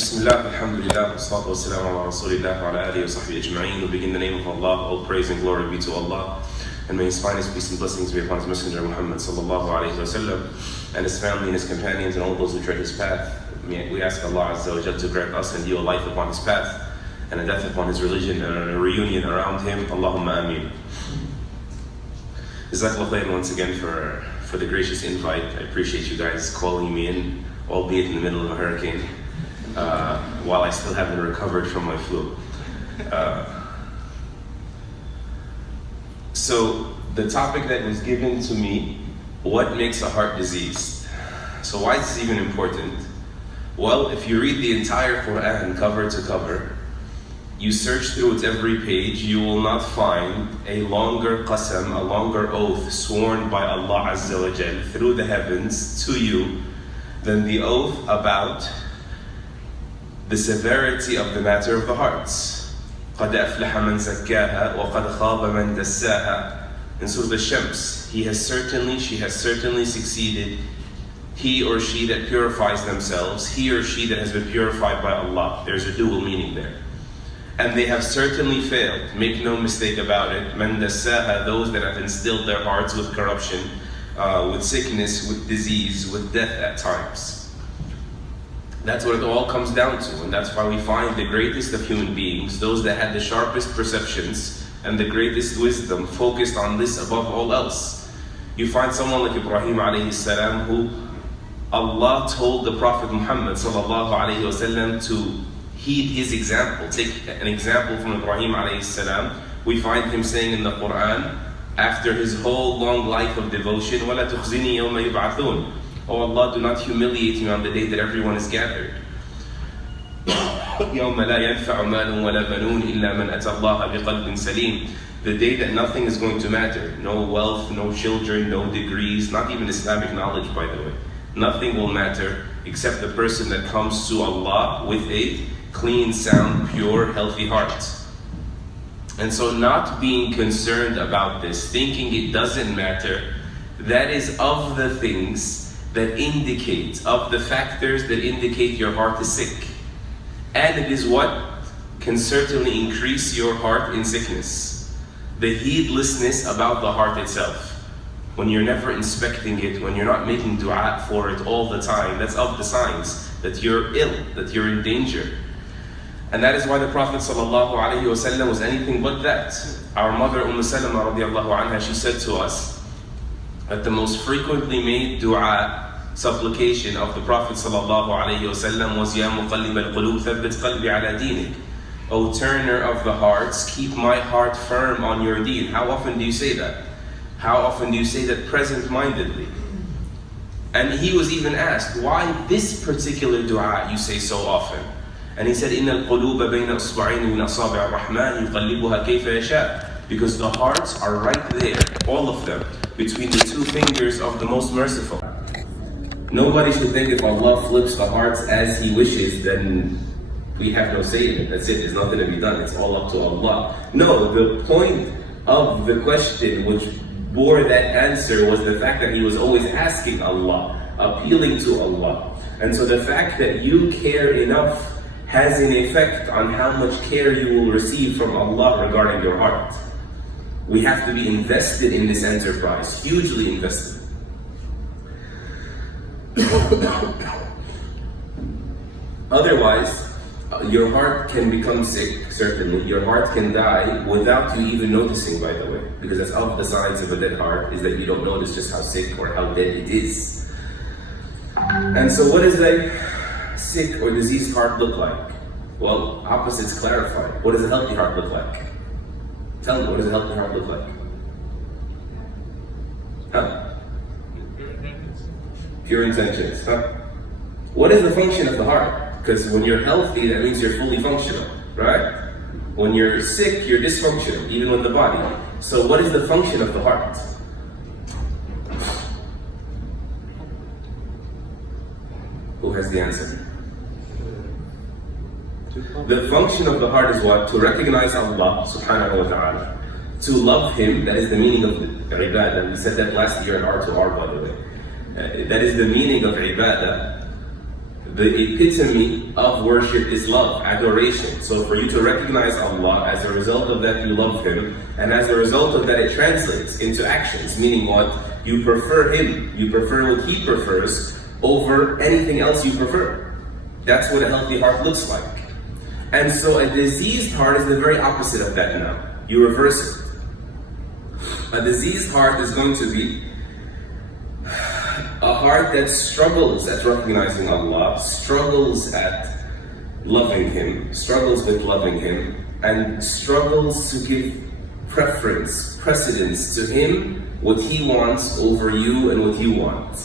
Bismillah, alhamdulillah, wassalatu wassalamu ala rasulillah wa ala alihi wa sahbihi ajma'in. We begin in the name of Allah, all praise and glory be to Allah. And may His finest peace and blessings be upon His Messenger Muhammad sallallahu alayhi wa sallam, and his family and his companions and all those who tread his path. We ask Allah Azza wa Jal to grant us and you a life upon His path, and a death upon His religion, and a reunion around Him. Allahumma ameen. Jazakallah khairan once again for the gracious invite. I appreciate you guys calling me in, albeit in the middle of a hurricane, while I still haven't recovered from my flu. So the topic that was given to me, what makes a heart diseased? So why is this even important? Well, if you read the entire Quran cover to cover, you search through its every page, you will not find a longer qasam, a longer oath sworn by Allah Azza wa Jal through the heavens to you than the oath about the severity of the matter of the hearts. قَدْ أَفْلَحَ مَنْ زَكَّاهَا وَقَدْ خَابَ مَنْ دَسَّاهَا. In Surah Al-Shams, she has certainly succeeded. He or she that purifies themselves, he or she that has been purified by Allah. There's a dual meaning there. And they have certainly failed, make no mistake about it. مَنْ دَسَّاهَا, those that have instilled their hearts with corruption, with sickness, with disease, with death at times. That's what it all comes down to, and that's why we find the greatest of human beings, those that had the sharpest perceptions and the greatest wisdom, focused on this above all else. You find someone like Ibrahim alayhi salam, who Allah told the Prophet Muhammad sallallahu alayhi wa sallam to heed his example, take an example from Ibrahim alayhi salam. We find him saying in the Quran, after his whole long life of devotion, وَلَا تُخْزِنِي يَوْمَ يُبْعَثُونَ. Oh Allah, do not humiliate me on the day that everyone is gathered. يَوْمَ لَا يَنْفَعُ مَالٌ وَلَا بَنُونَ إِلَّا مَنْ أَتَى اللَّهَ بِقَلْبٍ سَلِيمٍ. The day that nothing is going to matter. No wealth, no children, no degrees, not even Islamic knowledge, by the way. Nothing will matter except the person that comes to Allah with a clean, sound, pure, healthy heart. And so not being concerned about this, thinking it doesn't matter, that is of the things that indicate, of the factors that indicate your heart is sick. And it is what can certainly increase your heart in sickness. The heedlessness about the heart itself. When you're never inspecting it, when you're not making dua for it all the time, that's of the signs that you're ill, that you're in danger. And that is why the Prophet ﷺ was anything but that. Our mother Salama radiallahu anha, she said to us that the most frequently made dua, supplication of the Prophet ﷺ was Ya muqallib al-qulub thabbit qalbi ala dinik. O turner of the hearts, keep my heart firm on your deen. How often do you say that? How often do you say that present-mindedly? And he was even asked, why this particular dua you say so often? And he said, إِنَّ الْقُلُوبَ بَيْنَ أُصْبَعَيْنِ مِنْ أَصَابِعِ الرَّحْمَنِ يُقَلِّبُهَا كَيْفَ يَشَاءُ. Because the hearts are right there, all of them, between the two fingers of the most merciful. Nobody should think if Allah flips the hearts as He wishes, then we have no say in it. That's it, there's nothing to be done, it's all up to Allah. No, the point of the question which bore that answer was the fact that he was always asking Allah, appealing to Allah. And so the fact that you care enough has an effect on how much care you will receive from Allah regarding your heart. We have to be invested in this enterprise, hugely invested. Otherwise, your heart can become sick, certainly. Your heart can die without you even noticing, by the way. Because that's of the signs of a dead heart, is that you don't notice just how sick or how dead it is. And so what does a sick or diseased heart look like? Well, opposites clarify. What does a healthy heart look like? Tell me, what does a healthy heart look like? Huh? Pure intentions, huh? What is the function of the heart? Because when you're healthy, that means you're fully functional, right? When you're sick, you're dysfunctional, even with the body. So what is the function of the heart? Who has the answer? The function of the heart is what? To recognize Allah subhanahu wa ta'ala. To love Him, that is the meaning of ibadah. We said that last year in R2R, by the way. That is the meaning of ibadah. The epitome of worship is love, adoration. So for you to recognize Allah, as a result of that you love Him, and as a result of that it translates into actions, meaning what? You prefer Him, you prefer what He prefers over anything else you prefer. That's what a healthy heart looks like. And so a diseased heart is the very opposite of that now. You reverse it. A diseased heart is going to be a heart that struggles at recognizing Allah, struggles at loving Him, struggles with loving Him, and struggles to give precedence to Him, what He wants over you and what you want.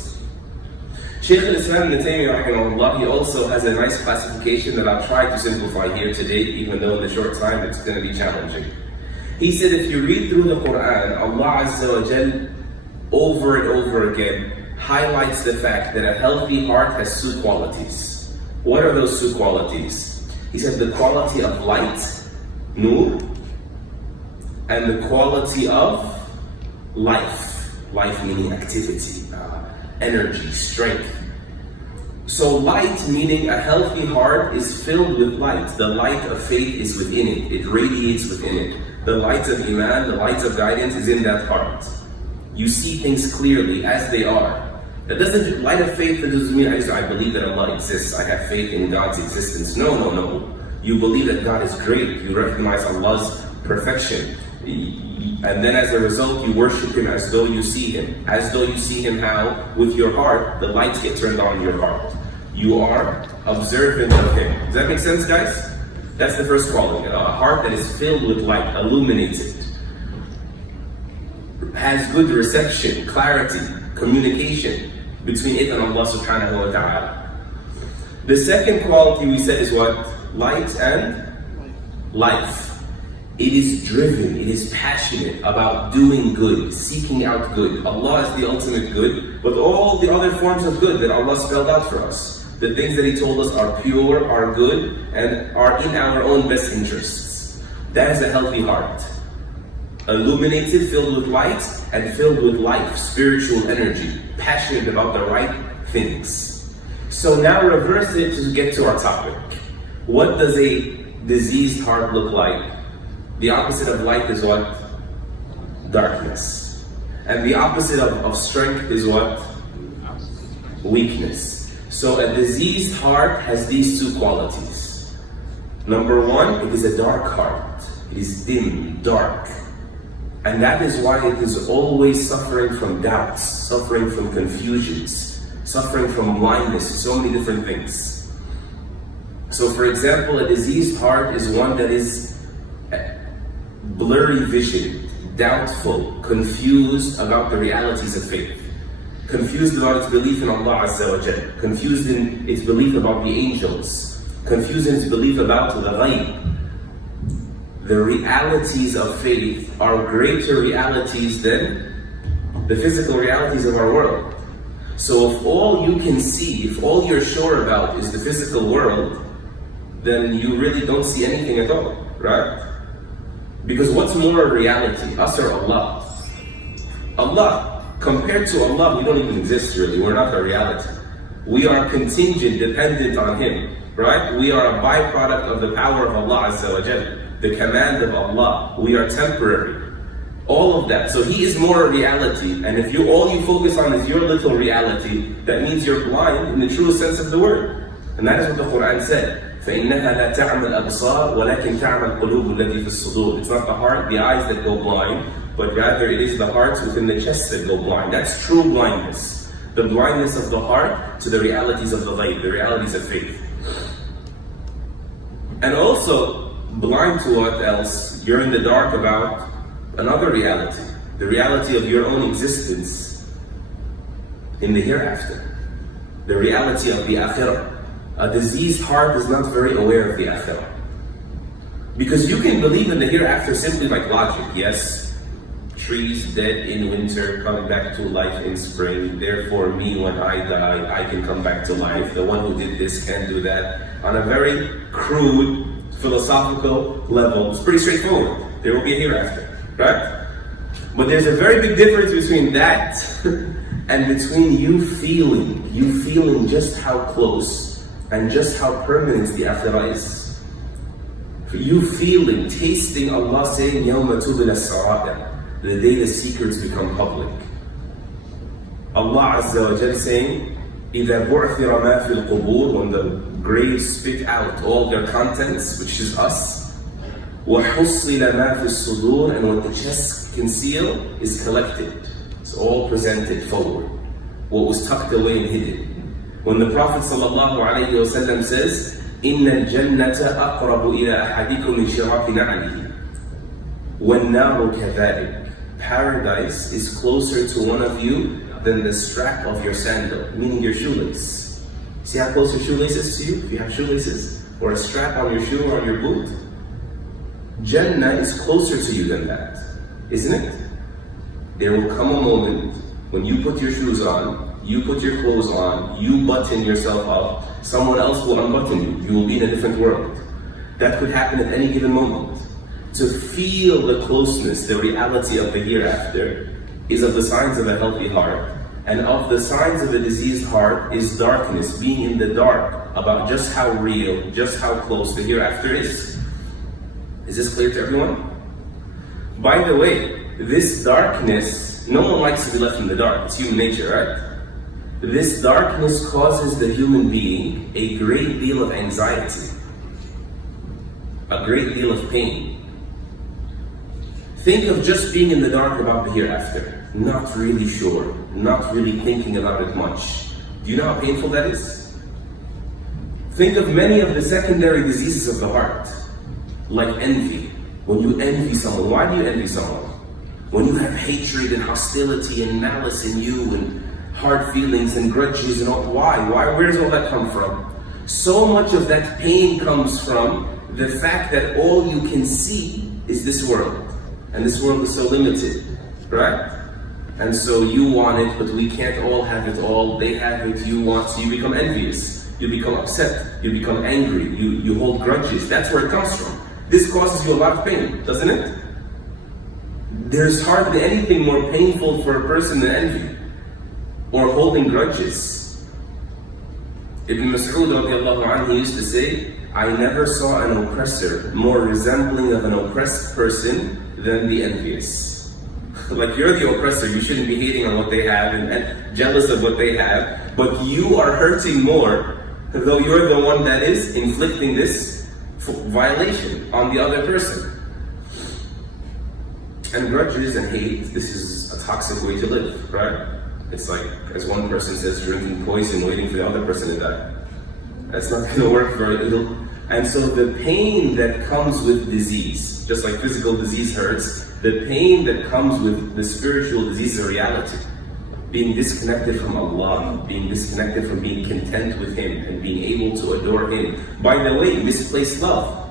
Shaykh al-Islam ibn Taymiyyah rahimahullah, he also has a nice classification that I'll try to simplify here today, even though in the short time it's going to be challenging. He said if you read through the Quran, Allah Azza wa Jal over and over again highlights the fact that a healthy heart has two qualities. What are those two qualities? He said the quality of light, nur, and the quality of life. Life meaning activity, energy, strength. So light, meaning a healthy heart is filled with light. The light of faith is within it. It radiates within it. The light of Iman, the light of guidance is in that heart. You see things clearly as they are. That doesn't, light of faith, that doesn't mean I believe that Allah exists. I have faith in God's existence. No. You believe that God is great. You recognize Allah's perfection. And then as a result, you worship Him as though you see Him. As though you see Him how? With your heart, the lights get turned on in your heart. You are observant of Him. Does that make sense, guys? That's the first quality. A heart that is filled with light, illuminated. Has good reception, clarity, communication between it and Allah subhanahu wa ta'ala. The second quality we said is what? Light and life. It is driven, it is passionate about doing good, seeking out good. Allah is the ultimate good, but all the other forms of good that Allah spelled out for us, the things that He told us are pure, are good, and are in our own best interests. That is a healthy heart. Illuminated, filled with light, and filled with life, spiritual energy, passionate about the right things. So now reverse it to get to our topic. What does a diseased heart look like? The opposite of light is what? Darkness. And the opposite of strength is what? Weakness. So a diseased heart has these two qualities. Number one, it is a dark heart. It is dim, dark. And that is why it is always suffering from doubts, suffering from confusions, suffering from blindness, so many different things. So for example, a diseased heart is one that is blurry vision, doubtful, confused about the realities of faith, confused about its belief in Allah Azza wa Jal, confused in its belief about the angels, confused in its belief about the ghaib. The realities of faith are greater realities than the physical realities of our world. So if all you can see, if all you're sure about is the physical world, then you really don't see anything at all, right? Because what's more a reality, us or Allah? Allah. Compared to Allah, we don't even exist really. We're not a reality. We are contingent, dependent on Him, right? We are a byproduct of the power of Allah Azza wa Jal, the command of Allah. We are temporary. All of that. So He is more a reality. And if all you focus on is your little reality, that means you're blind in the truest sense of the word. And that is what the Quran said. فَإِنَّهَا لَا تَعْمَى الْأَبْصَارِ وَلَكِنْ تَعْمَى الْقُلُوبُ الَّتِي فِي الصُّدُورِ. It's not the heart, the eyes that go blind, but rather it is the hearts within the chest that go blind. That's true blindness. The blindness of the heart to the realities of the light, the realities of faith. And also, blind to what else? You're in the dark about another reality. The reality of your own existence in the hereafter. The reality of the akhirah. A diseased heart is not very aware of the akhirah. Because you can believe in the hereafter simply like logic. Yes, trees dead in winter come back to life in spring. Therefore me, when I die, I can come back to life. The one who did this can do that. On a very crude, philosophical level, it's pretty straightforward. There will be a hereafter, right? But there's a very big difference between that and between you feeling just how close and just how permanent the akhirah is. You feeling, tasting Allah saying, يَوْمَ تُبْلَى السَّرَائِرُ, the day the secrets become public. Allah Azza wa Jal saying, إِذَا بُعْثِرَ مَا فِي الْقُبُورِ, when the graves spit out all their contents, which is us. وَحُصِّلَ مَا فِي الصُّدُورِ, and what the chests conceal is collected. It's all presented forward. What was tucked away and hidden. When the Prophet ﷺ says, إِنَّ الْجَنَّةَ أَقْرَبُ إِلَىٰ أَحَدِكُمْ مِنْ شِرَاكِ نَعْلِهِ وَالنَّارُ كَذَلِكَ, paradise is closer to one of you than the strap of your sandal, meaning your shoelace. See how close your shoelace is to you? If you have shoelaces, or a strap on your shoe or on your boot. Jannah is closer to you than that, isn't it? There will come a moment when you put your shoes on, you put your clothes on, you button yourself up, someone else will unbutton you. You will be in a different world. That could happen at any given moment. To feel the closeness, the reality of the hereafter, is of the signs of a healthy heart. And of the signs of a diseased heart is darkness, being in the dark about just how real, just how close the hereafter is. Is this clear to everyone? By the way, this darkness, no one likes to be left in the dark. It's human nature, right? This darkness causes the human being a great deal of anxiety, a great deal of pain. Think of just being in the dark about the hereafter, not really sure, not really thinking about it much. Do you know how painful that is? Think of many of the secondary diseases of the heart, like envy. When you envy someone, why do you envy someone? When you have hatred and hostility and malice in you and hard feelings and grudges and all, why? Where does all that come from? So much of that pain comes from the fact that all you can see is this world. And this world is so limited, right? And so you want it, but we can't all have it all. They have it, you want, so you become envious. You become upset, you become angry, you hold grudges. That's where it comes from. This causes you a lot of pain, doesn't it? There's hardly anything more painful for a person than envy or holding grudges. Ibn Mas'ud radiallahu anhu used to say, I never saw an oppressor more resembling of an oppressed person than the envious. Like, you're the oppressor, you shouldn't be hating on what they have and jealous of what they have, but you are hurting more, though you're the one that is inflicting this violation on the other person. And grudges and hate, this is a toxic way to live, right? It's like, as one person says, drinking poison, waiting for the other person to die. That's not going to work very little. And so the pain that comes with disease, just like physical disease hurts, the pain that comes with the spiritual disease is a reality. Being disconnected from Allah, being disconnected from being content with Him and being able to adore Him. By the way, misplaced love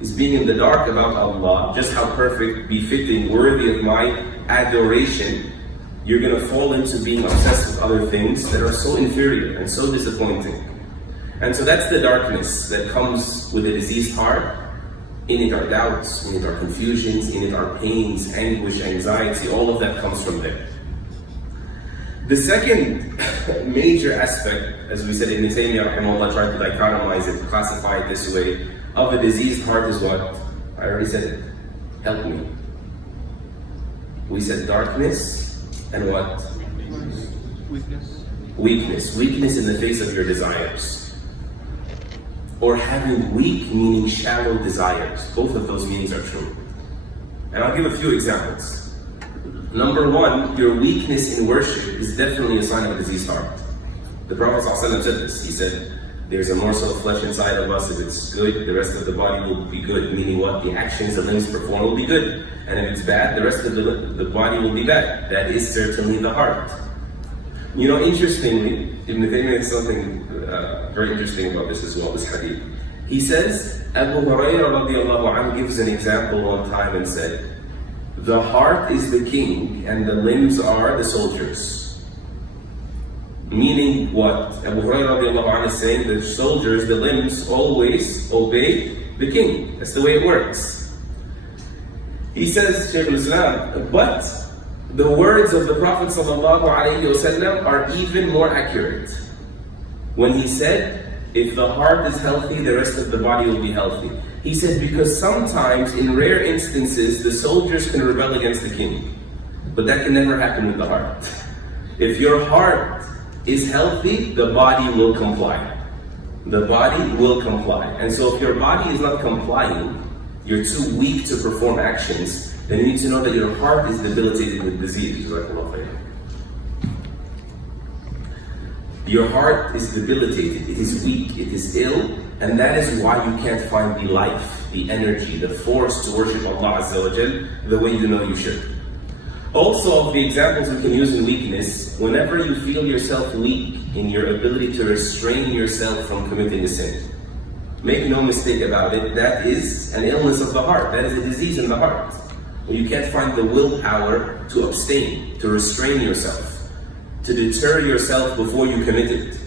is being in the dark about Allah, just how perfect, befitting, worthy of my adoration. You're going to fall into being obsessed with other things that are so inferior and so disappointing. And so that's the darkness that comes with a diseased heart. In it are doubts, in it are confusions, in it are pains, anguish, anxiety, all of that comes from there. The second major aspect, as we said, Ibn Taymiyyah rahimahullah tried to dichotomize it, classify it this way, of a diseased heart is what? I already said it. Help me. We said darkness and what? Weakness. Weakness. Weakness in the face of your desires. Or having weak, meaning shallow desires. Both of those meanings are true. And I'll give a few examples. Number one, your weakness in worship is definitely a sign of a diseased heart. The Prophet ﷺ said this. He said, there's a morsel of flesh inside of us. If it's good, the rest of the body will be good. Meaning what? The actions the limbs perform will be good. And if it's bad, the rest of the body will be bad. That is certainly the heart. You know, interestingly, Ibn Taymiyyah has something very interesting about this as well, this hadith. He says, Abu Hurairah radiallahu anhu gives an example one time and said, the heart is the king and the limbs are the soldiers. Meaning what? Abu Hurairah radiallahu anhu is saying the soldiers, the limbs, always obey the king. That's the way it works. He says, Shaykh al-Islam, but the words of the Prophet ﷺ are even more accurate. When he said, If the heart is healthy, the rest of the body will be healthy. He said, because sometimes, in rare instances, the soldiers can rebel against the king. But that can never happen with the heart. If your heart is healthy, the body will comply. The body will comply. And so if your body is not complying, you're too weak to perform actions, then you need to know that your heart is debilitated with disease. Your heart is debilitated, it is weak, it is ill, and that is why you can't find the life, the energy, the force to worship Allah Azza wa Jal the way you know you should. Also, of the examples we can use in weakness, whenever you feel yourself weak in your ability to restrain yourself from committing a sin, make no mistake about it, that is an illness of the heart, that is a disease in the heart. When you can't find the willpower to abstain, to restrain yourself, to deter yourself before you commit it,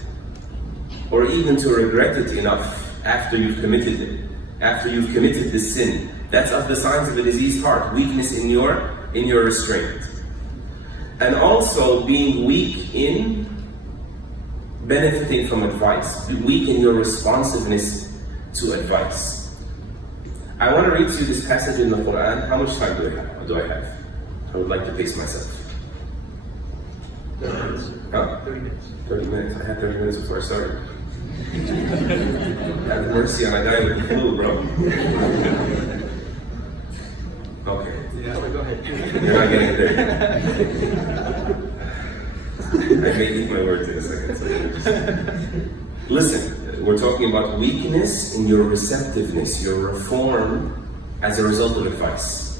or even to regret it enough after you've committed it, after you've committed the sin. That's of the signs of a diseased heart, weakness in your restraint. And also being weak in benefiting from advice, weak in your responsiveness to advice. I want to read to you this passage in the Quran. How much time do I have? I would like to pace myself. 30 minutes. Huh? 30 minutes. 30 minutes. I had 30 minutes before I started. Have mercy on a guy with the flu, bro. Okay. Yeah, go ahead. You're not getting there. I may eat my words in a second. So listen, we're talking about weakness in your receptiveness, your reform as a result of advice.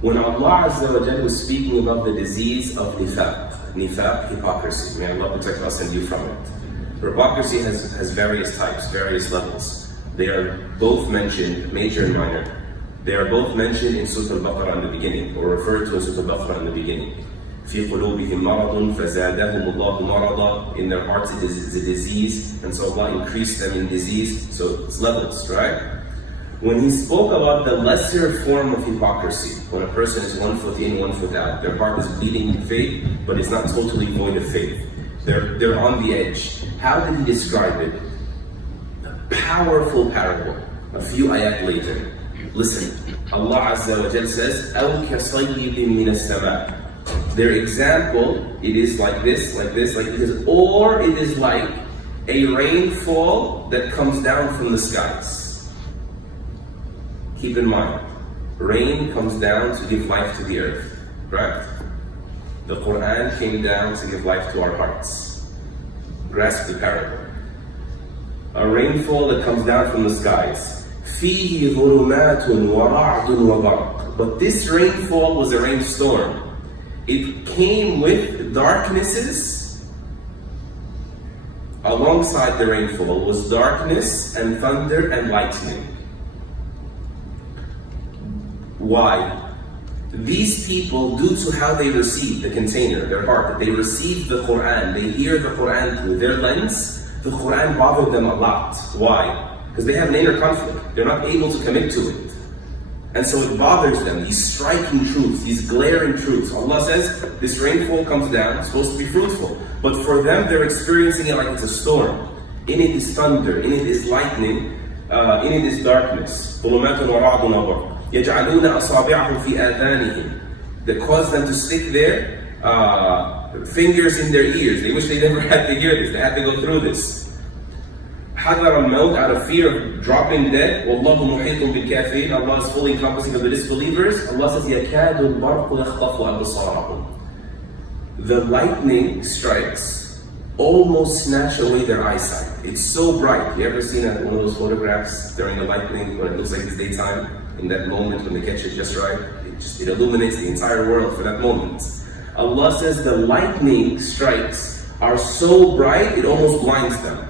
When Allah Azza wa Jal was speaking about the disease of nifaq, hypocrisy, may Allah protect us and you from it. Hypocrisy has various types, various levels. They are both mentioned, major and minor. They are both mentioned in Surah Al-Baqarah in the beginning, or referred to in Surah Al-Baqarah in the beginning. فِي قُلُوبِهِمْ مَرَضٌ فَزَادَهُمُ اللَّهُ مَرَضًا. In their hearts it is a disease, and so Allah increased them in disease. So it's levels, right? When He spoke about the lesser form of hypocrisy, when a person is 1 foot in, 1 foot out, their heart is bleeding in faith, but it's not totally void of faith. They're on the edge. How did He describe it? A powerful parable. A few ayat later. Listen, Allah Azza wa Jal says, أَوْ كَصَيِّبٍ مِّنَ السَّمَاءِ. Their example, it is like this, like this, like this, or it is like a rainfall that comes down from the skies. Keep in mind, rain comes down to give life to the earth, right? The Quran came down to give life to our hearts. Grasp the parable. A rainfall that comes down from the skies. فِيهِ ظُلُمَاتٌ وَرَعْدٌ وَبَرْقٌ. But this rainfall was a rainstorm. It came with darknesses. Alongside the rainfall was darkness and thunder and lightning. Why? These people, due to how they receive the container, their heart, that they receive the Quran, they hear the Quran through their lens, the Quran bothered them a lot. Why? Because they have an inner conflict. They're not able to commit to it. And so it bothers them, these striking truths, these glaring truths. Allah says, this rainfall comes down, it's supposed to be fruitful. But for them, they're experiencing it like it's a storm. In it is thunder, in it is lightning, in it is darkness. يَجْعَلُونَ أَصَابِعَهُمْ فِي آذَانِهِمْ. That cause them to stick their fingers in their ears. They wish they never had to hear this, they had to go through this. حَذَرَ الْمَوْتِ, out of fear of dropping dead. وَاللَّهُ مُحِيطٌ بِالْكَافِرِينَ. Allah is fully encompassing of the disbelievers. Allah says, يَكَادُ الْبَرْقُ يَخْطَفُ أَبْصَارَهُم. The lightning strikes almost snatch away their eyesight. It's so bright. You ever seen one of those photographs during the lightning when it looks like it's daytime? In that moment when they catch it just right, it illuminates the entire world for that moment. Allah says the lightning strikes are so bright it almost blinds them.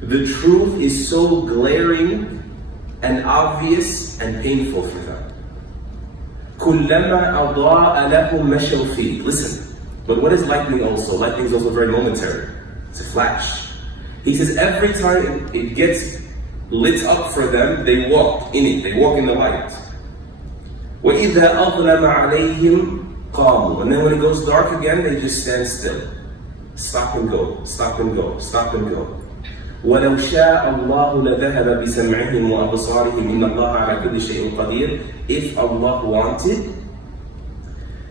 The truth is so glaring and obvious and painful for them. كُلَّمَا أَضَاءَ لَهُمْ مَشَوْا فِيهِ. Listen, but what is lightning also? Lightning is also very momentary. It's a flash. He says every time it gets lit up for them, they walk in it, they walk in the light. وَإِذَا أَظْلَمَ عَلَيْهِمْ قَامُوا. And then when it goes dark again, they just stand still. Stop and go, stop and go, stop and go. وَلَوْ شَاءَ اللَّهُ لَذَهَبَ بِسَمْعِهِمْ وَأَبْصَارِهِمْ إِنَّ اللَّهَ عَلَى كُلِّ شَيْءٍ قَدِيرٌ. If Allah wanted,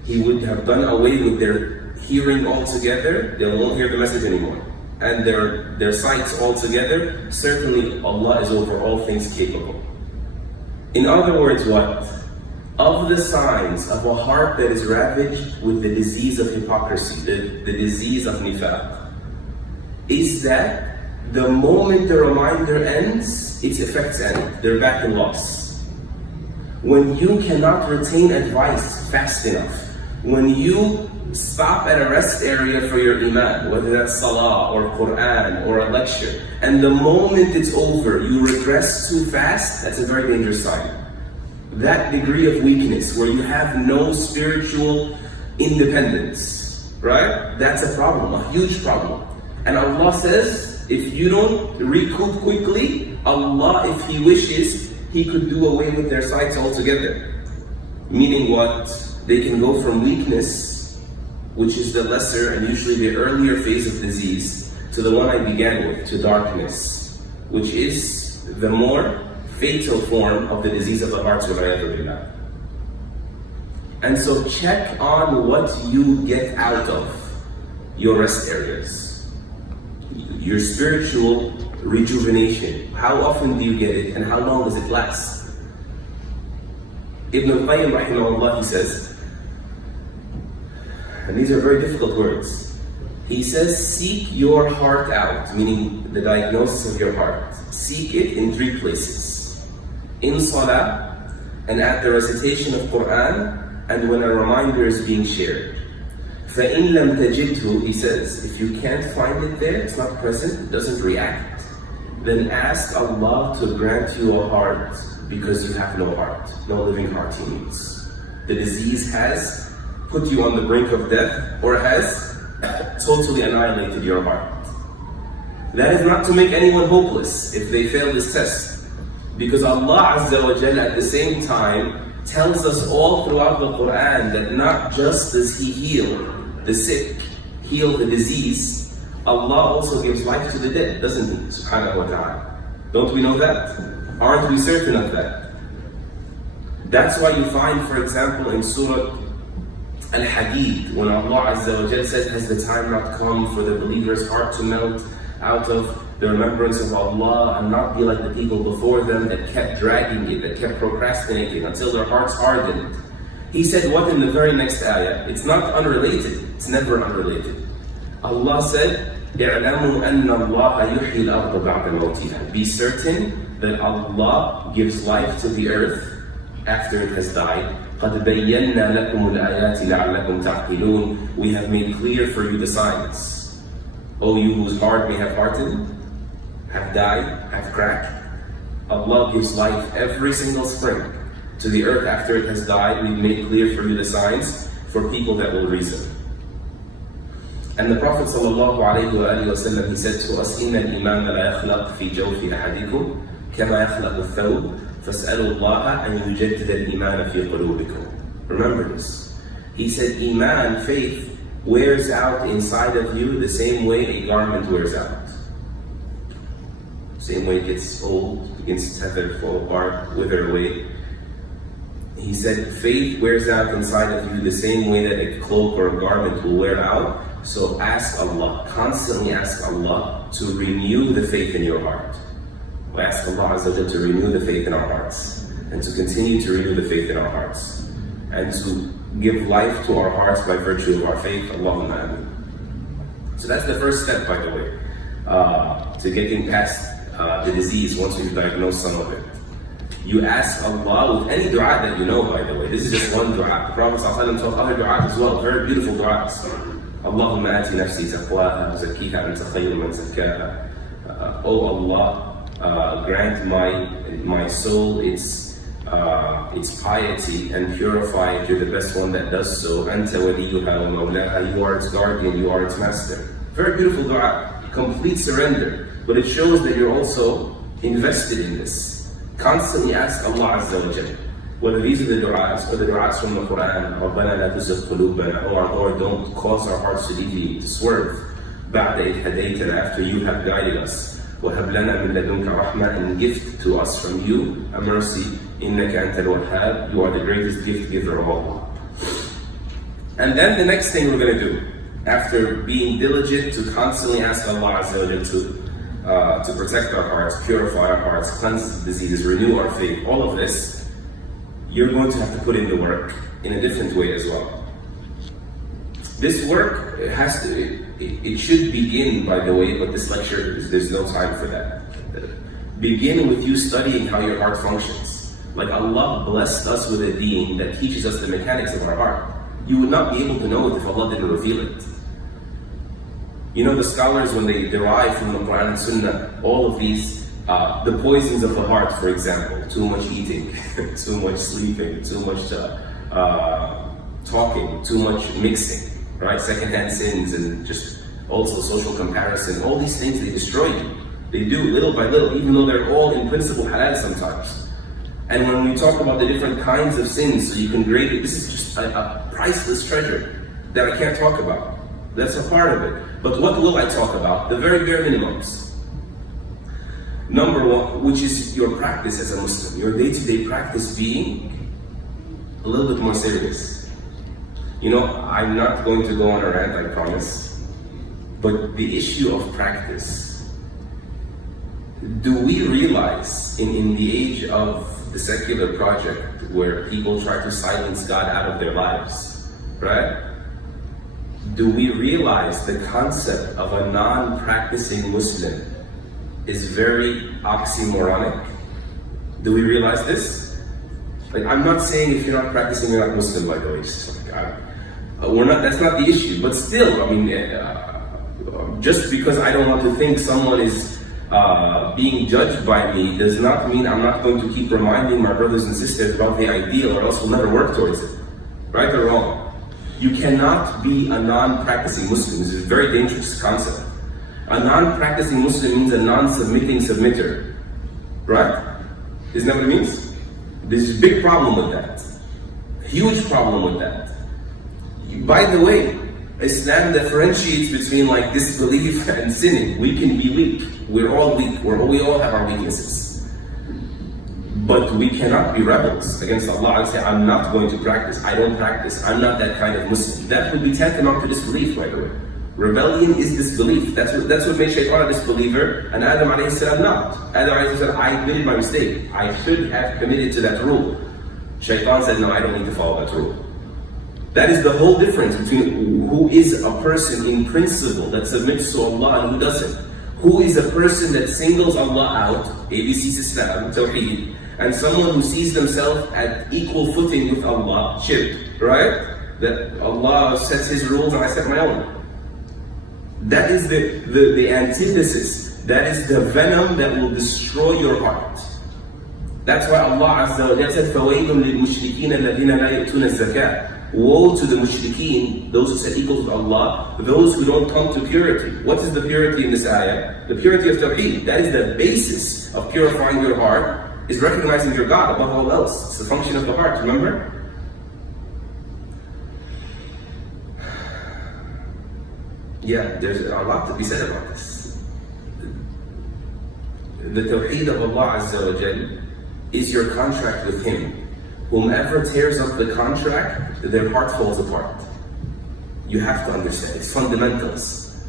He would have done away with their hearing altogether. They won't hear the message anymore. And their sights altogether. Certainly Allah is over all things capable. In other words, what? Of the signs of a heart that is ravaged with the disease of hypocrisy, the disease of nifaq, is that the moment the reminder ends, its effects end. They're back in loss. When you cannot retain advice fast enough, when you stop at a rest area for your iman, whether that's salah or Quran or a lecture, and the moment it's over, you regress too fast, that's a very dangerous sign. That degree of weakness where you have no spiritual independence, right? That's a problem, a huge problem. And Allah says, if you don't recoup quickly, Allah, if He wishes, He could do away with their sights altogether. Meaning what? They can go from weakness, which is the lesser and usually the earlier phase of disease, to the one I began with, to darkness, which is the more fatal form of the disease of the heart. And so check on what you get out of your rest areas. Your spiritual rejuvenation. How often do you get it and how long does it last? Ibn al-Qayyim rahimahullah, he says, and these are very difficult words. He says, seek your heart out, meaning the diagnosis of your heart. Seek it in 3 places. In salah, and at the recitation of Quran, and when a reminder is being shared. فَإِن لَمْ تَجِدْهُ, he says, if you can't find it there, it's not present, it doesn't react, then ask Allah to grant you a heart, because you have no heart, no living heart He needs. The disease has put you on the brink of death, or has totally annihilated your heart. That is not to make anyone hopeless if they fail this test, because Allah Azza wa Jalla at the same time tells us all throughout the Quran that not just does He heal the sick, heal the disease, Allah also gives life to the dead, doesn't He? Subhanahu wa ta'ala. Don't we know that? Aren't we certain of that? That's why you find, for example, in Surah Al-Hadid, when Allah Azza wa Jalla says, has the time not come for the believer's heart to melt out of the remembrance of Allah and not be like the people before them that kept dragging it, that kept procrastinating until their hearts hardened. He said what in the very next ayah? It's not unrelated, it's never unrelated. Allah said, اعلموا أن الله يحيي الأرض بعد موتها. Be certain that Allah gives life to the earth after it has died. قد بينا لكم الآيات لعلكم تعقلون. We have made clear for you the signs. O you whose heart may have hardened, have died, have cracked. Allah gives life every single spring to the earth after it has died. We've made clear for you the signs for people that will reason. And the Prophet ﷺ, he said to us, إِنَّ الْإِيمَانَ لَا يَخْلَقْ فِي جَوْفِ أَحَدِكُمْ كَمَا يَخْلَقُ الثَّوْبِ فَاسْأَلُوا اللَّهَ أَنْ يُجَدِّدَ الْإِيمَانَ فِي قُلُوبِكُمْ. Remember this. He said, Iman, faith, wears out inside of you the same way a garment wears out. Same way it gets old, begins to tether, fall apart, wither away. He said, faith wears out inside of you the same way that a cloak or a garment will wear out. So ask Allah, constantly ask Allah to renew the faith in your heart. We ask Allah Azza wa Jalla to renew the faith in our hearts, and to continue to renew the faith in our hearts, and to give life to our hearts by virtue of our faith. Allahumma ameen. So that's the first step, by the way, to getting past the disease once we've diagnosed some of it. You ask Allah with any dua that you know, by the way. This is just one dua. The Prophet ﷺ taught other du'as as well, very beautiful du'as. Allahumma ati nafsi taqwaha wa zakkiha anta khayru man zakkaha. Oh Allah, grant my soul its piety and purify it. You're the best one that does so. Anta waliyuha wa mawlaha. You are its guardian, you are its master. Very beautiful dua, complete surrender. But it shows that you're also invested in this. Constantly ask Allah Azza wa Jalla. Whether these are the du'as or the du'as from the Quran, رَبَّنَا لَا تُزِغْ قُلُوبَنَا, oh our Lord, don't cause our hearts to deviate, to swerve. بَعْدَ إِذْ هَدَيْتَنَا, after you have guided us. وَهَبْ لَنَا مِن لَدُنْكَ رَحْمَةً, and gift to us from you a mercy. إِنَّكَ أَنْتَ الْوَهَّابُ, you are the greatest gift giver of all. And then the next thing we're going to do, after being diligent to constantly ask Allah Azza wa Jalla to protect our hearts, purify our hearts, cleanse diseases, renew our faith, all of this, you're going to have to put in the work in a different way as well. This work it should begin, by the way, but this lecture, there's no time for that. Begin with you studying how your heart functions. Like Allah blessed us with a deen that teaches us the mechanics of our heart. You would not be able to know it if Allah didn't reveal it. You know, the scholars, when they derive from the Quran and Sunnah, all of these, the poisons of the heart, for example, too much eating, too much sleeping, too much talking, too much mixing, right? Secondhand sins, and just also social comparison. All these things, they destroy you. They do little by little, even though they're all in principle halal sometimes. And when we talk about the different kinds of sins, so you can grade it, this is just a priceless treasure that I can't talk about. That's a part of it. But what will I talk about? The very bare minimums. Number one, which is your practice as a Muslim, your day-to-day practice being a little bit more serious. You know, I'm not going to go on a rant, I promise, but the issue of practice, do we realize in the age of the secular project where people try to silence God out of their lives, right? Do we realize the concept of a non-practicing Muslim is very oxymoronic? Do we realize this? Like, I'm not saying if you're not practicing, you're not Muslim, by the way. Just like, we're not. That's not the issue. But still, I mean, just because I don't want to think someone is being judged by me does not mean I'm not going to keep reminding my brothers and sisters about the ideal, or else we'll never work towards it. Right or wrong? You cannot be a non-practicing Muslim. This is a very dangerous concept. A non-practicing Muslim means a non-submitting submitter. Right? Isn't that what it means? There's a big problem with that. Huge problem with that. By the way, Islam differentiates between like disbelief and sinning. We can be weak. We're all weak. We all have our weaknesses. But we cannot be rebels against Allah and say, I'm not going to practice. I don't practice. I'm not that kind of Muslim. That would be tantamount to disbelief, by the way. Rebellion is disbelief. That's what made Shaitan a disbeliever, and Adam alayhi salam not. Adam alayhi salam, I admitted my mistake. I should have committed to that rule. Shaitan said, no, I don't need to follow that rule. That is the whole difference between who is a person in principle that submits to Allah and who doesn't. Who is a person that singles Allah out, ABC's Islam, Tawheed, and someone who sees themselves at equal footing with Allah, shirk, right? That Allah sets His rules and I set my own. That is the antithesis. That is the venom that will destroy your heart. That's why Allah Azza wa Jalla said, فَوَيْلٌ لِلْمُشْرِكِينَ الَّذِينَ لَا يَأْتُونَ الزَّكَاةَ. Woe to the mushrikeen, those who set equal with Allah, those who don't come to purity. What is the purity in this ayah? The purity of Tawheed. That is the basis of purifying your heart, is recognizing your God above all else. It's the function of the heart, remember? Yeah, there's a lot to be said about this. The Tawheed of Allah Azza wa Jal is your contract with Him. Whomever tears up the contract, their heart falls apart. You have to understand, it's fundamentals.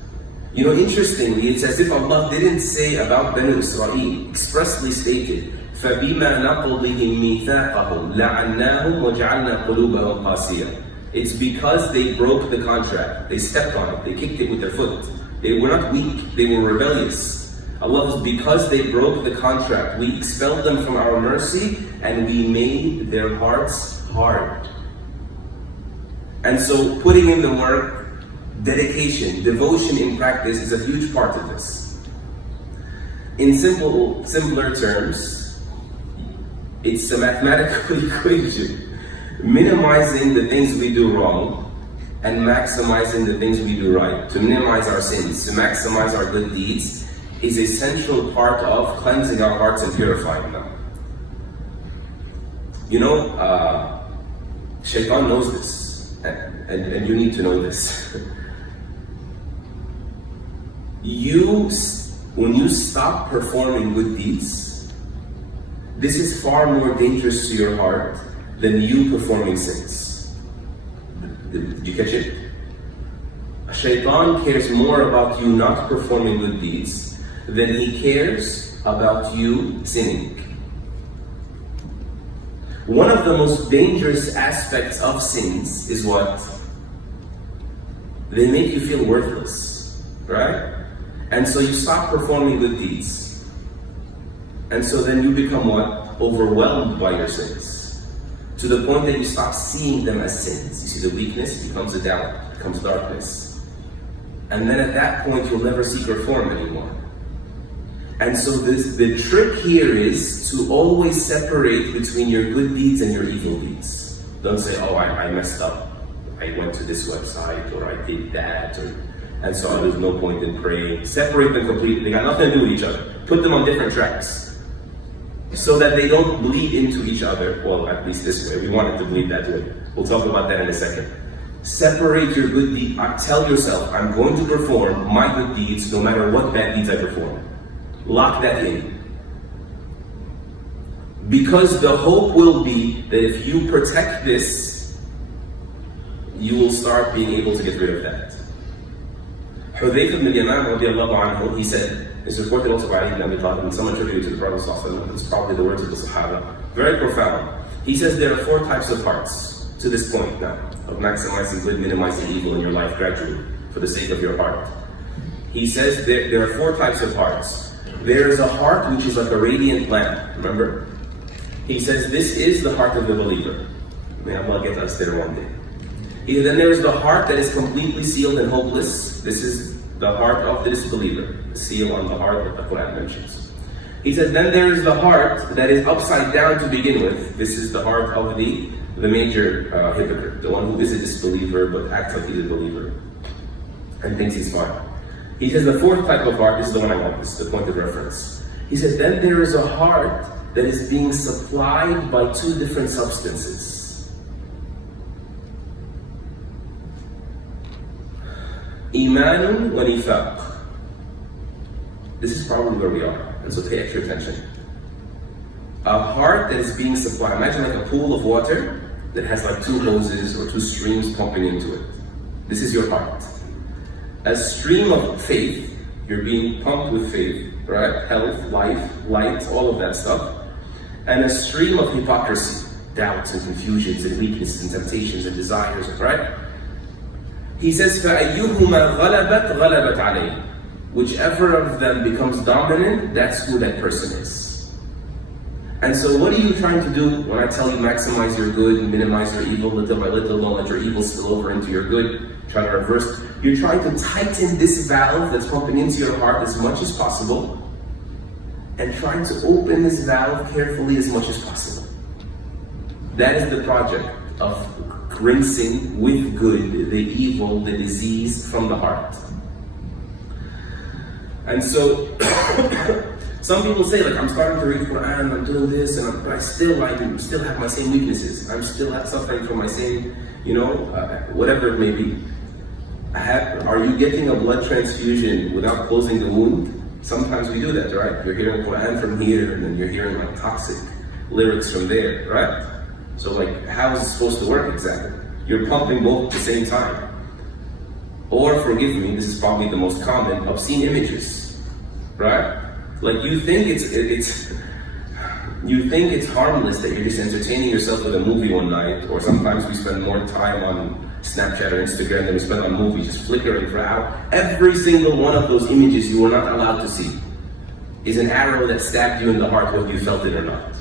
You know, interestingly, it's as if Allah didn't say about Banu Israel, expressly stated, فَبِمَا نَقْضِهِمْ مِيثَاقَهُمْ لَعَنَّاهُمْ وَجَعَلْنَا قُلُوبَهُمْ قَاسِيَةً. It's because they broke the contract, they stepped on it, they kicked it with their foot. They were not weak, they were rebellious. Allah says, because they broke the contract, we expelled them from our mercy and we made their hearts hard. And so putting in the work, dedication, devotion in practice is a huge part of this. In simpler terms, it's a mathematical equation. Minimizing the things we do wrong and maximizing the things we do right. To minimize our sins, to maximize our good deeds, is a central part of cleansing our hearts and purifying them. You know, Shaitan knows this, and you need to know this. You when you stop performing good deeds, this is far more dangerous to your heart than you performing sins. Did you catch it? Shaitan cares more about you not performing good deeds than he cares about you sinning. One of the most dangerous aspects of sins is what? They make you feel worthless, right? And so you stop performing good deeds. And so then you become what? Overwhelmed by your sins. To the point that you stop seeing them as sins. You see the weakness becomes a doubt, becomes darkness. And then at that point you'll never seek reform anymore. And so the trick here is to always separate between your good deeds and your evil deeds. Don't say, oh, I messed up. I went to this website, or I did that, and so there's no point in praying. Separate them completely. They got nothing to do with each other. Put them on different tracks so that they don't bleed into each other. Well, at least this way. We want it to bleed that way. We'll talk about that in a second. Separate your good deeds. Tell yourself, I'm going to perform my good deeds no matter what bad deeds I perform. Lock that in. Because the hope will be that if you protect this, you will start being able to get rid of that. Hudayf ibn al-Yaman radiallahu anhu, he said, it's reported also by Ali ibn Abi Talib, and someone attributed to the Prophet sallallahu alaihi wasallam, it's probably the words of the Sahaba, very profound. He says there are 4 types of hearts to this point now, of maximizing good, minimizing evil in your life gradually, for the sake of your heart. He says there are 4 types of hearts. There is a heart which is like a radiant lamp, remember? He says this is the heart of the believer. May Allah get us there one day. Then there is the heart that is completely sealed and hopeless. This is the heart of the disbeliever, the seal on the heart that the Quran mentions. He says then there is the heart that is upside down to begin with. This is the heart of the major hypocrite, the one who is a disbeliever but acts like he's a believer and thinks he's fine. He says the 4th type of heart, this is the one I want, this is the point of reference. He says then there is a heart that is being supplied by 2 different substances. Imanun wa nifaq. This is probably where we are, and so pay extra attention. A heart that is being supplied, imagine like a pool of water that has like 2 hoses or 2 streams pumping into it. This is your heart. A stream of faith, you're being pumped with faith, right? Health, life, light, all of that stuff. And a stream of hypocrisy, doubts and confusions and weaknesses and temptations and desires, right? He says, فَأَيُّهُمَا غَلَبَتْ غَلَبَتْ عَلَيْهِ. Whichever of them becomes dominant, that's who that person is. And so what are you trying to do when I tell you maximize your good and minimize your evil little by little, don't let your evil spill over into your good, try to reverse. You're trying to tighten this valve that's pumping into your heart as much as possible and trying to open this valve carefully as much as possible. That is the project of rinsing with good the evil, the disease from the heart. And so some people say, like, I'm starting to read Quran, I'm doing this, and I still have my same weaknesses. I'm still suffering from my same, whatever it may be. Are you getting a blood transfusion without closing the wound? Sometimes we do that, right? You're hearing Quran from here, and then you're hearing like toxic lyrics from there, right? So like, how is it supposed to work exactly? You're pumping both at the same time. Or, forgive me, this is probably the most common, obscene images, right? Like you think it's harmless that you're just entertaining yourself with a movie one night, or sometimes we spend more time on Snapchat or Instagram than we spend on movies, just flickering for hours. Every single one of those images you were not allowed to see is an arrow that stabbed you in the heart whether you felt it or not.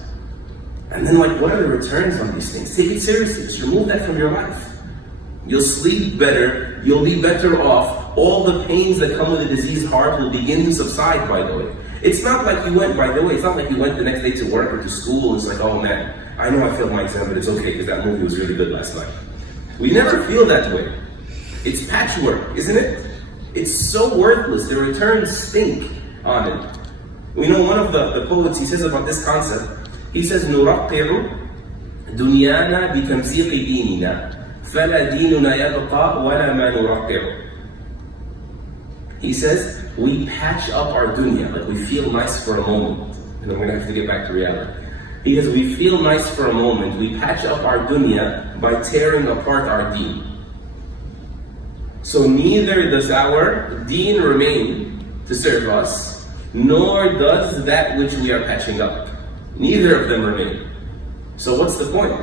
And then like, what are the returns on these things? Take it seriously, just remove that from your life. You'll sleep better, you'll be better off. All the pains that come with a diseased heart will begin to subside, by the way. It's not like you went the next day to work or to school and it's like, oh man, I know I failed my exam, but it's okay because that movie was really good last night. We never feel that way. It's patchwork, isn't it? It's so worthless. The returns stink on it. We know one of the poets, he says about this concept, he says, نُرَقِّعُ دُنْيَانَا بِتَمْزِيقِ دِينِنَا فَلَا دِينُنَا يَبْقَى وَلَا مَا نُرَقِّعُ. He says, we patch up our dunya, like we feel nice for a moment. And I'm going to have to get back to reality. Because we feel nice for a moment, we patch up our dunya by tearing apart our deen. So neither does our deen remain to serve us, nor does that which we are patching up. Neither of them remain. So what's the point?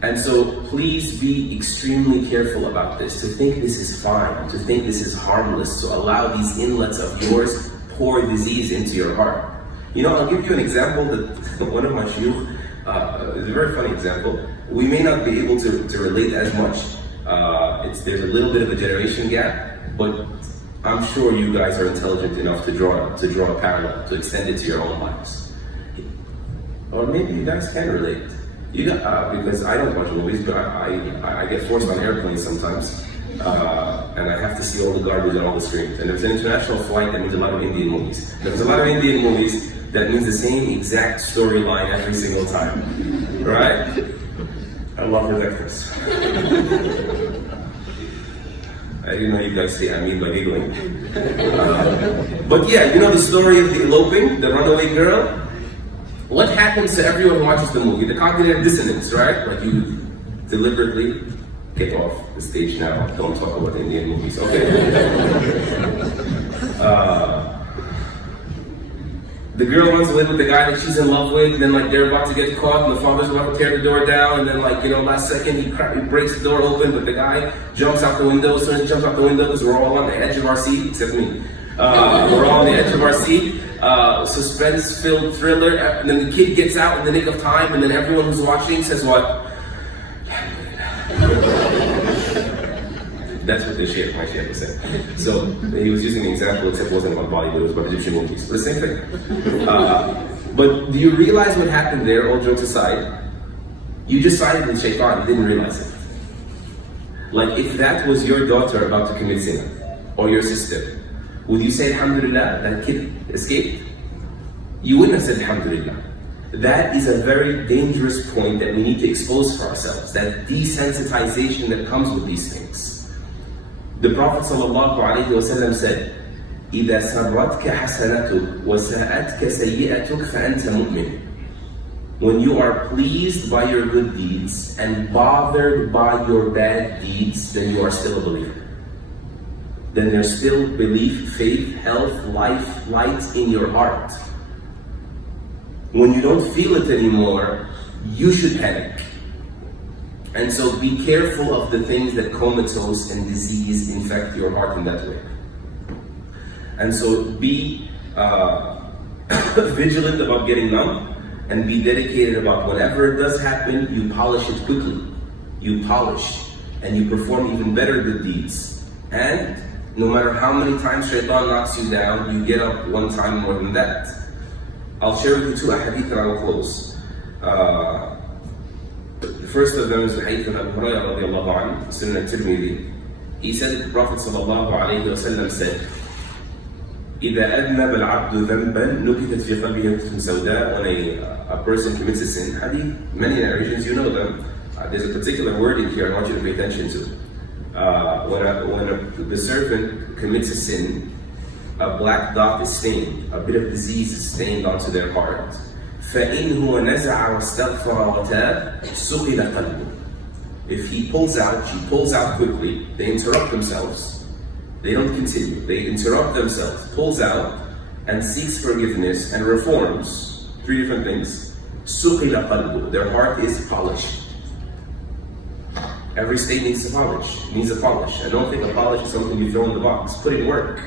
And so please be extremely careful about this, to think this is fine, to think this is harmless, to allow these inlets of yours pour disease into your heart. You know, I'll give you an example that one of my shuyukh, is a very funny example. We may not be able to relate as much. There's a little bit of a generation gap, but I'm sure you guys are intelligent enough to draw a parallel, to extend it to your own lives. Or maybe you guys can relate. Because I don't watch movies, but I get forced on airplanes sometimes, and I have to see all the garbage on all the screens. And if it's an international flight, that means a lot of Indian movies. If there's a lot of Indian movies, that means the same exact storyline every single time, right? Allah protect us. I didn't know you guys say I mean by giggling. But yeah, you know the story of the eloping, the runaway girl? What happens to everyone who watches the movie? The cognitive dissonance, right? Like you deliberately get off the stage now. Don't talk about Indian movies, okay? The girl runs away with the guy that she's in love with, and then like they're about to get caught, and the father's about to tear the door down, and then like, you know, last second he breaks the door open, but the guy jumps out the window. As soon as he jumps out the window, because we're all on the edge of our seat, except me. We're all on the edge of our seat. Suspense-filled thriller, and then the kid gets out in the nick of time, and then everyone who's watching says what? That's what my sheikh said. So he was using an example, except it wasn't about Bollywood, it was about Egyptian movies. But the same thing. But do you realize what happened there, all jokes aside? You just sided with shaitan, you didn't realize it. Like if that was your daughter about to commit sin, or your sister, would you say Alhamdulillah, that kid escaped? You wouldn't have said Alhamdulillah. That is a very dangerous point that we need to expose for ourselves, that desensitization that comes with these things. The Prophet ﷺ said, إِذَا سَرَّتْكَ حَسَنَتُكَ وَسَاءَتْكَ سَيِّئَتُكَ فَأَنْتَ مُؤْمِنٌ. When you are pleased by your good deeds and bothered by your bad deeds, then you are still a believer. Then there's still belief, faith, health, life, light in your heart. When you don't feel it anymore, you should panic. And so be careful of the things that comatose and disease infect your heart in that way. And so be vigilant about getting numb, and be dedicated about whatever does happen, you polish it quickly. You polish, and you perform even better good deeds. And no matter how many times shaitan knocks you down, you get up one time more than that. I'll share with you two ahadith and I will close. The first of them is the hadith of Abu Hurairah radiallahu anhu, Sunan al-Tirmidhi. He said that the Prophet sallallahu alayhi wa sallam said, إِذَا أَذْنَبَ الْعَبْدُ ذَنْبًا نُكِتَتْ فِي قَلْبِهِ نُكْتَةٌ سَوْدَاء. When a person commits a sin, hadith, many narrations, you know them. There's a particular word in here I want you to pay attention to. When the servant commits a sin, a black dot is stained, a bit of disease is stained onto their heart. فَإِنْ هُوَ نَزَعَ وَاسْتَغْفَرَ وَتَابَ سُقِلَ قَلْبُهُ. If he pulls out, she pulls out quickly, they interrupt themselves. They don't continue, they interrupt themselves, pulls out, and seeks forgiveness and reforms. Three different things. سُقِلَ قَلْبُهُ. Their heart is polished. Every state needs a polish, needs a polish. And don't think a polish is something you throw in the box. Put in work.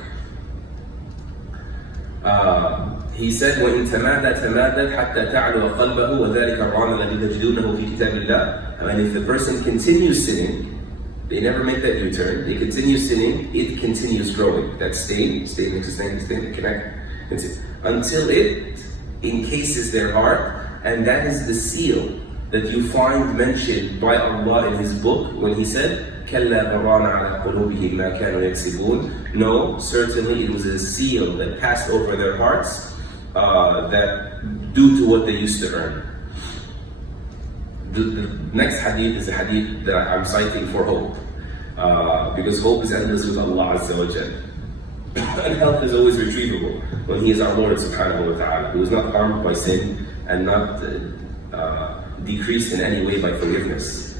He said, وَإِن تَمَادَ تَمَادَتْ حَتَّى تَعْلُوَ قَلْبَهُ وَذَلِكَ الرَّانَ الَّذِي تَجِدُونَهُ فِي كِتَابِ اللَّهِ. And if the person continues sinning, they never make that U-turn, they continue sinning, it continues growing. That stain next to stain, connect, until it encases their heart, and that is the seal that you find mentioned by Allah in His book when He said, كَلَّا بَرَانَ عَلَى قُلُوبِهِمْ مَا كَانُوا يَكْسِبُونَ. No, certainly it was a seal that passed over their hearts that due to what they used to earn. The next hadith is a hadith that I'm citing for hope. Because hope is endless with Allah Azza wa Jal. And health is always retrievable when He is our Lord subhanahu wa ta'ala, who is not harmed by sin and not decreased in any way by forgiveness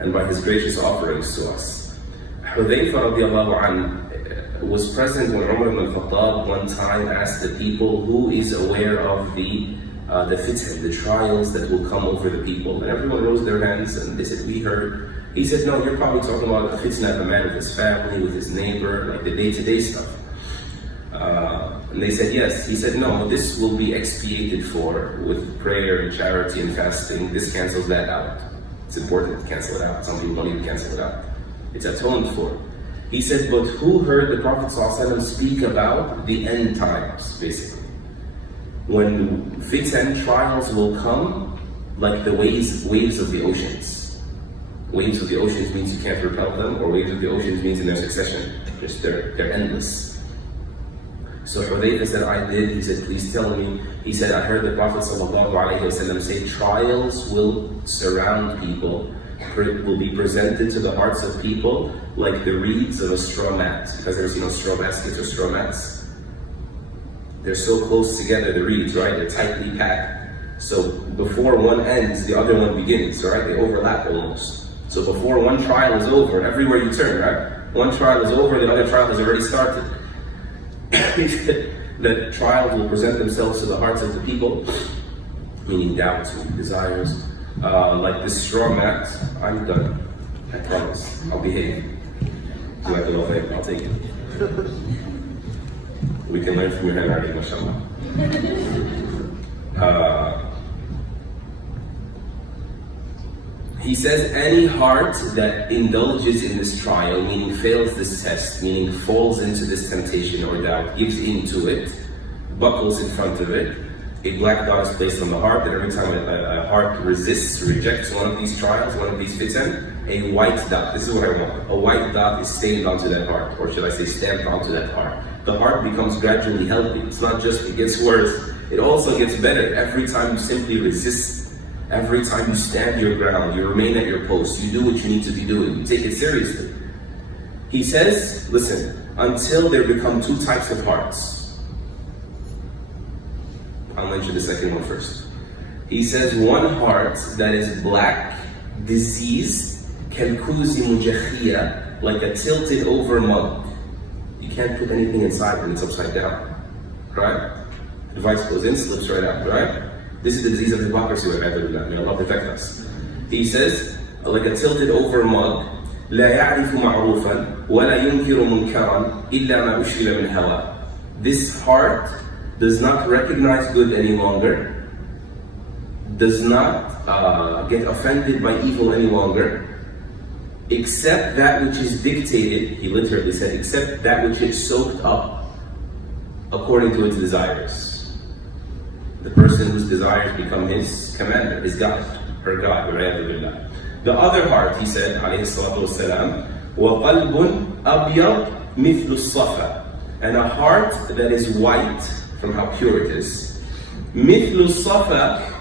and by His gracious offerings to us. Hudayfa radiallahu anhu was present when Umar ibn al-Khattab one time asked the people who is aware of the fitn, the trials that will come over the people. And everyone rose their hands and they said, we heard. He said, no, you're probably talking about a fitna of a man with his family, with his neighbor, like the day-to-day stuff. And they said, yes. He said, no, this will be expiated for with prayer and charity and fasting. This cancels that out. It's important to cancel it out. Some people don't even cancel it out. It's atoned for. He said, but who heard the Prophet ﷺ speak about the end times, basically? When fitan, trials will come like the waves of the oceans. Waves of the oceans means you can't repel them, or waves of the oceans means in their succession. They're endless. So Hudayfa said, I did. He said, please tell me. He said, I heard the Prophet ﷺ say, trials will surround people, will be presented to the hearts of people like the reeds of a straw mat. You guys ever seen those straw baskets or straw mats? They're so close together, the reeds, right? They're tightly packed. So before one ends, the other one begins, right? They overlap almost. So before one trial is over, everywhere you turn, right? One trial is over, the other trial has already started. That trials will present themselves to the hearts of the people, meaning doubts and desires. Like this straw mat, I'm done. I promise. I'll behave. I'll take it. We can learn from your handwriting, mashallah. He says, any heart that indulges in this trial, meaning fails this test, meaning falls into this temptation or doubt, gives into it, buckles in front of it, a black dot is placed on the heart, and every time a heart resists, rejects one of these trials, one of these fitan, a white dot, this is what I want, a white dot is stained onto that heart, or should I say stamped onto that heart. The heart becomes gradually healthy. It's not just it gets worse, it also gets better every time you simply resist. Every time you stand your ground, you remain at your post, you do what you need to be doing, you take it seriously. He says, listen, until there become two types of hearts. I'll mention the second one first. He says, one heart that is black, diseased, kalkuzi mujakhia, like a tilted over mug. You can't put anything inside when it's upside down, right? The device goes in, slips right out, right? This is the disease of hypocrisy, may Allah protect us. He says, like a tilted over mug, لا يعرف معروفا ولا ينكر منكرا إلا ما أشكل من هوى. This heart does not recognize good any longer, does not get offended by evil any longer, except that which is dictated, he literally said, except that which is soaked up according to its desires. The person whose desires become his commander, his God, her God, the other heart, he said, alayhi salatu wasalam, وَقَلْبٌ أَبْيَضْ مِثْلُ الصَّفَا, and a heart that is white, from how pure it is, مِثْلُ الصَّفَا,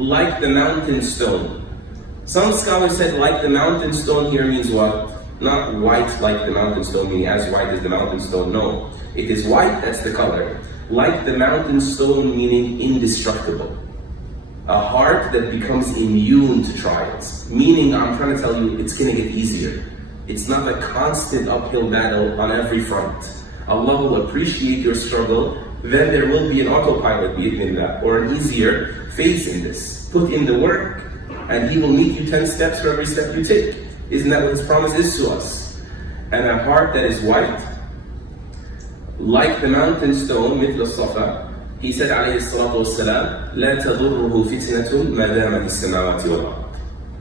like the mountain stone. Some scholars said like the mountain stone here means what? Not white like the mountain stone, meaning as white as the mountain stone, no. It is white, that's the color. Like the mountain stone, meaning indestructible. A heart that becomes immune to trials. Meaning, I'm trying to tell you, it's going to get easier. It's not a constant uphill battle on every front. Allah will appreciate your struggle, then there will be an autopilot, bi'idhnillah, or an easier phase in this. Put in the work, and He will meet you 10 steps for every step you take. Isn't that what His promise is to us? And a heart that is white, like the mountain stone, مثل الصفا, he said عليه الصلاة والسلام, لا تضره فتنة ما دامت السماوات والأرض.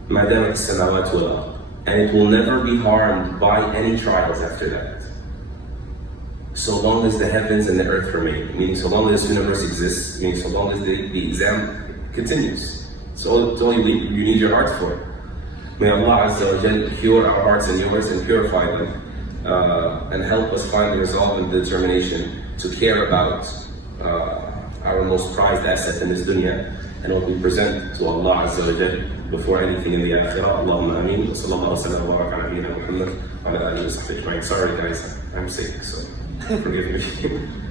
ما دامت السماوات والأرض. And it will never be harmed by any trials after that. So long as the heavens and the earth remain, meaning so long as this universe exists, meaning so long as the exam continues. So it's all you need your heart for. May Allah Azza wa Jal cure our hearts and yours and purify them. And help us find the resolve and determination to care about our most prized asset in this dunya and what we present to Allah Azza wa Jal before anything in the akhirah. Allahumma ameen. Wa sallallahu wa sallam wa baraka ala nabiyyina Muhammad wa ala alihi wa sahbihi ajma'in. Sorry guys, I'm sick, so. Forgive me.